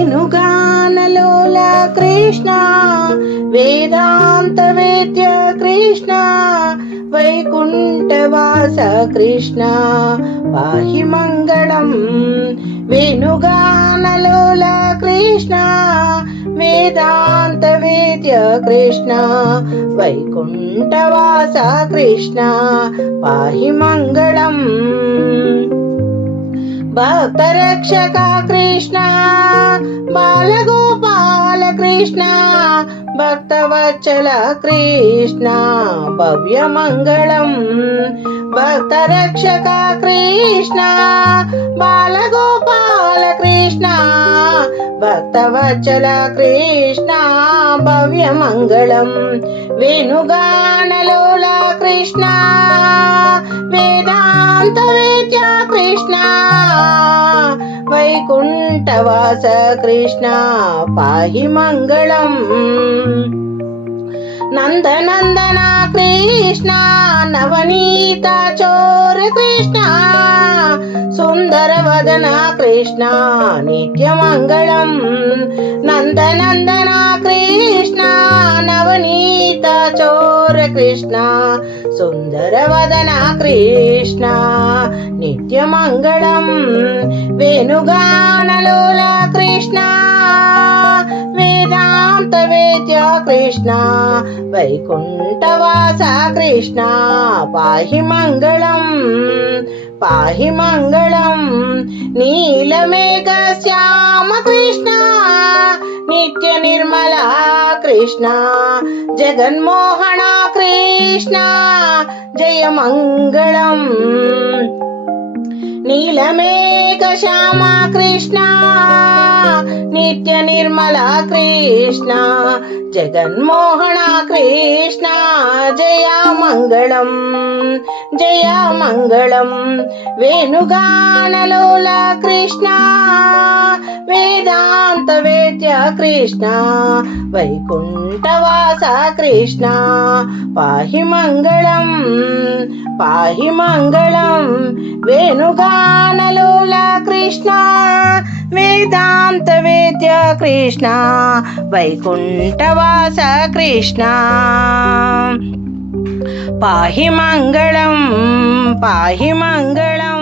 వెనుగానలోల కృష్ణ వేదాంత వేద్య కృష్ణ వైకుంఠవాస కృష్ణ పాహి మంగళం వేణుగానలోల కృష్ణ వేదాంత వేద్య కృష్ణ వైకుంఠవాస కృష్ణ పాహి మంగళం భక్తరక్షక కృష్ణ బాలగోపాల కృష్ణ భక్తవత్సల కృష్ణ. భవ్యమంగళం భక్తరక్షక కృష్ణ బాలగోపాల కృష్ణ భక్తవత్సల కృష్ణ. భవ్యమంగళం వేణుగానలోల కృష్ణ. వైకుంఠవాస కృష్ణ పాహి మంగళం నందనందన కృష్ణ నవనీత చోర కృష్ణ సుందర వదన కృష్ణ నిత్యమంగళం నందనందన కృష్ణ నవనీత చోర కృష్ణ సుందరవదన కృష్ణ నిత్యమంగళం వేణుగానలోల కృష్ణ వేదాంత వేద్య కృష్ణ వైకుంఠవాస కృష్ణ పాహి మంగళం పాహి మంగళం నీలమేఘ శ్యామ కృష్ణ నిత్య నిర్మల కృష్ణ జగన్మోహన కృష్ణ జయ మంగళం. నీలమేఘ శ్యామ కృష్ణ నిత్య నిర్మల కృష్ణ జగన్మోహన కృష్ణ జయ మంగళం జయ మంగళం. వేణుగానలోల కృష్ణ కృష్ణ వైకుంఠవాస కృష్ణ పాహి మంగళం పాహి మంగళం వేణుగానలోల కృష్ణ వేదాంత వేద్య కృష్ణ వైకుంఠవాస కృష్ణ. పాహి మంగళం పాహి మంగళం